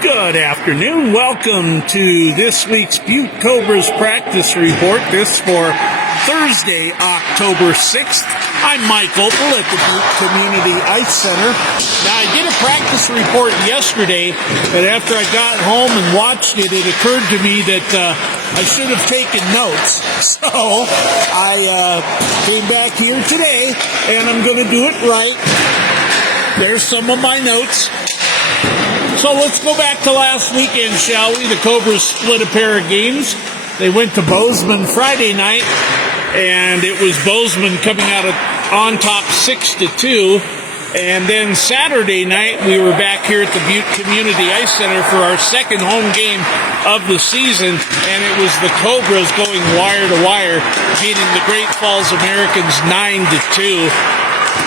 Good afternoon. Welcome to this week's Butte Cobras practice report. This for Thursday, October 6th. I'm Mike Opel at the Butte Community Ice Center. Now, I did a practice report yesterday, and after I got home and watched it, it occurred to me that I should have taken notes. So I came back here today, and I'm going to do it right. There's some of my notes. So let's go back to last weekend, shall we? The Cobras split a pair of games. They went to Bozeman Friday night, and it was Bozeman coming out on top 6-2. And then Saturday night, we were back here at the Butte Community Ice Center for our second home game of the season, and it was the Cobras going wire to wire, beating the Great Falls Americans 9-2.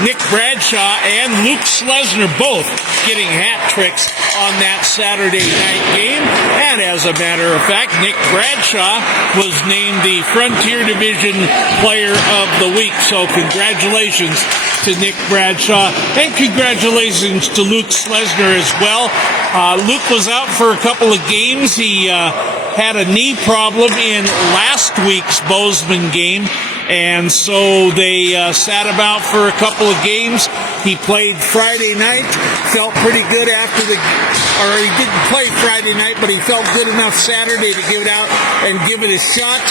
Nick Bradshaw and Luke Schlesner both getting hat tricks on that Saturday night game. And as a matter of fact, Nick Bradshaw was named the Frontier Division Player of the Week. So congratulations to Nick Bradshaw, and congratulations to Luke Schlesner as well. Luke was out for a couple of games. He had a knee problem in last week's Bozeman game, and so they sat him out for a couple of games. He played Friday night, felt pretty good he didn't play Friday night, but he felt good enough Saturday to give it out and give it a shot.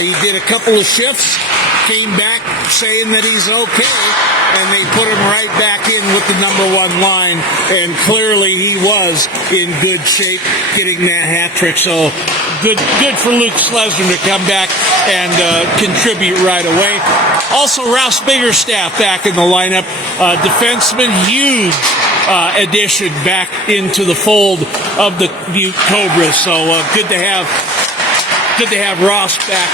He did a couple of shifts, came back saying that he's okay, and they put him right back in with the number one line, and clearly he was in good shape getting that hat trick. So good for Luke Schlesner to come back and contribute right away. Also, Rouse Biggerstaff back in the lineup, defenseman, huge addition back into the fold of the Butte Cobras. So good to have Ross back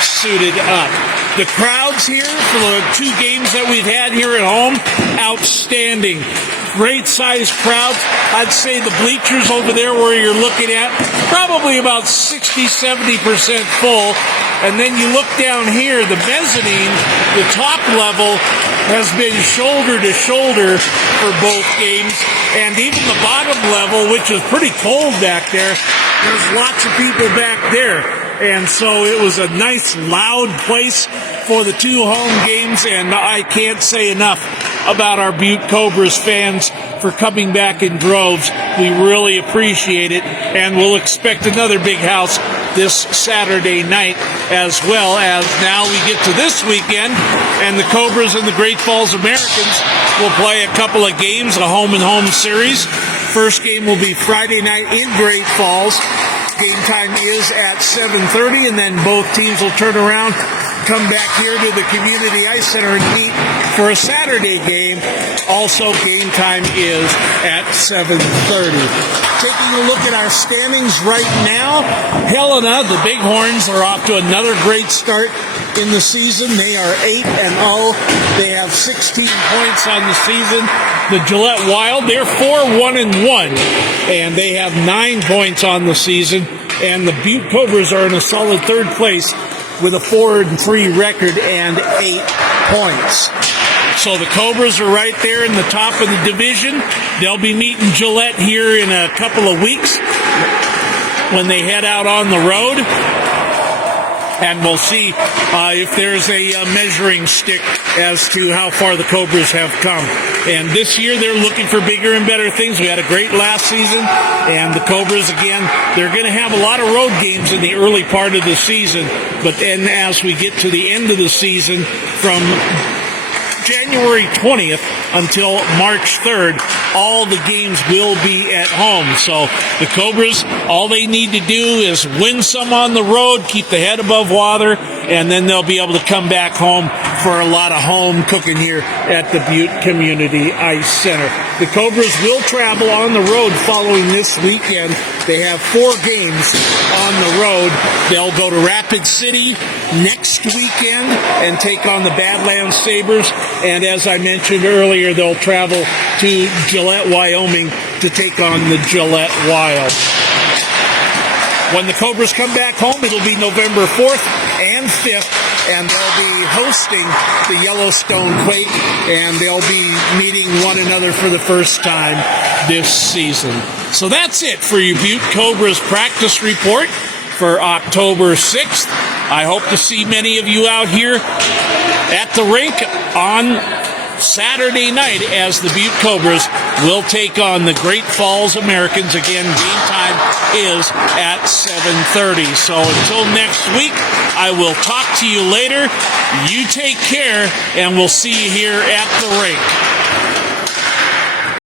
suited up. The crowds here for the two games that we've had here at home, outstanding. Great sized crowds. I'd say the bleachers over there where you're looking at, probably about 60-70% full. And then you look down here, the mezzanine, the top level has been shoulder to shoulder for both games. And even the bottom level, which is pretty cold back there, there's lots of people back there. And so it was a nice, loud place for the two home games, and I can't say enough about our Butte Cobras fans for coming back in droves. We really appreciate it, and we'll expect another big house this Saturday night, as well as now we get to this weekend, and the Cobras and the Great Falls Americans will play a couple of games, a home-and-home series. First game will be Friday night in Great Falls. Game time is at 7:30, and then both teams will turn around, come back here to the Community Ice Center and meet for a Saturday game. Also, game time is at 7:30. Taking a look at our standings right now, Helena, the Bighorns, are off to another great start in the season. They are 8-0. They have 16 points on the season. The Gillette Wild, they're 4-1-1, and they have 9 points on the season. And the Butte Cobras are in a solid third place with a 4-3 record and 8 points. So the Cobras are right there in the top of the division. They'll be meeting Gillette here in a couple of weeks when they head out on the road. And we'll see if there's a measuring stick as to how far the Cobras have come. And this year they're looking for bigger and better things. We had a great last season, and the Cobras, again, they're going to have a lot of road games in the early part of the season. But then as we get to the end of the season, from January 20th until March 3rd, all the games will be at home. So the Cobras, all they need to do is win some on the road, keep the head above water, and then they'll be able to come back home for a lot of home cooking here at the Butte Community Ice Center. The Cobras will travel on the road following this weekend. They have 4 games on the road. They'll go to Rapid City next weekend and take on the Badlands Sabres. And as I mentioned earlier, they'll travel to Gillette, Wyoming to take on the Gillette Wild. When the Cobras come back home, it'll be November 4th and 5th, and they'll be hosting the Yellowstone Quake, and they'll be meeting one another for the first time this season. So that's it for your Butte Cobras practice report for October 6th. I hope to see many of you out here at the rink on Saturday night as the Butte Cobras will take on the Great Falls Americans. Again, game time is at 7:30. So until next week, I will talk to you later. You take care, and we'll see you here at the rink.